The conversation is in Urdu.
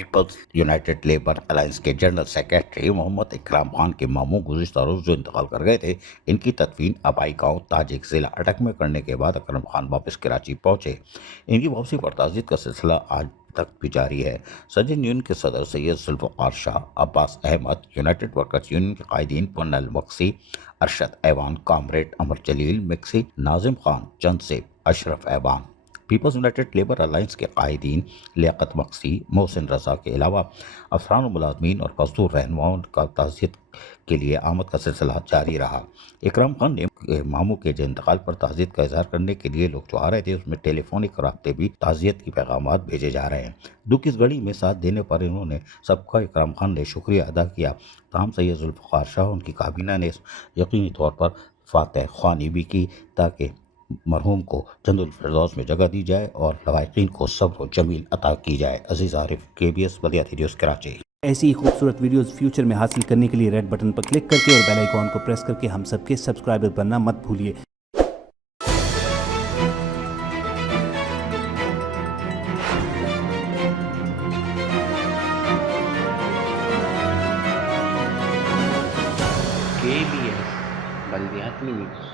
پیپلز یونائٹڈ لیبر الائنس کے جنرل سیکریٹری محمد اکرام خان کے ماموں گزشتہ روز جو انتقال کر گئے تھے، ان کی تدفین آبائی گاؤں تاجک ضلع اٹک میں کرنے کے بعد اکرم خان واپس کراچی پہنچے۔ ان کی واپسی پر تعزیت کا سلسلہ آج تک بھی جاری ہے۔ سرجن یونین کے صدر سید ذوالفقار شاہ، عباس احمد، یونائٹڈ ورکرز یونین کے قائدین پونل مکسی، ارشد ایوان، کامریڈ امر جلیل مکسی، ناظم خان چند، اشرف ایوان، پیپلز یونائٹڈ لیبر الائنس کے قائدین لیاقت مکسی، محسن رضا کے علاوہ افسران و ملازمین اور مزدور رہنماؤں کا تعزیت کے لیے آمد کا سلسلہ جاری رہا۔ اکرم خان نے ماموں کے انتقال پر تعزیت کا اظہار کرنے کے لیے لوگ جو آ رہے تھے، اس میں ٹیلی فونک رابطے بھی تعزیت کی پیغامات بھیجے جا رہے ہیں۔ دکھ اس گھڑی میں ساتھ دینے پر انہوں نے سب کا اکرم خان نے شکریہ ادا کیا۔ تاہم سید ذوالفقار شاہ ان کی کابینہ نے یقینی طور پر فاتح خوانی بھی کی تاکہ مرحوم کو جنت الفردوس میں جگہ دی جائے اور لواحقین کو صبر و جمیل عطا کی جائے۔ عزیز عارف، KBS بلدیاتی نیوز کراچی۔ ایسی ہی خوبصورت ویڈیوز فیوچر میں حاصل کرنے کے لیے ریڈ بٹن پر کلک کر کے اور بیل آئیکن کو پریس کر کے ہم سب کے سبسکرائبر بننا مت بھولیے۔ KBS بلدیاتی نیوز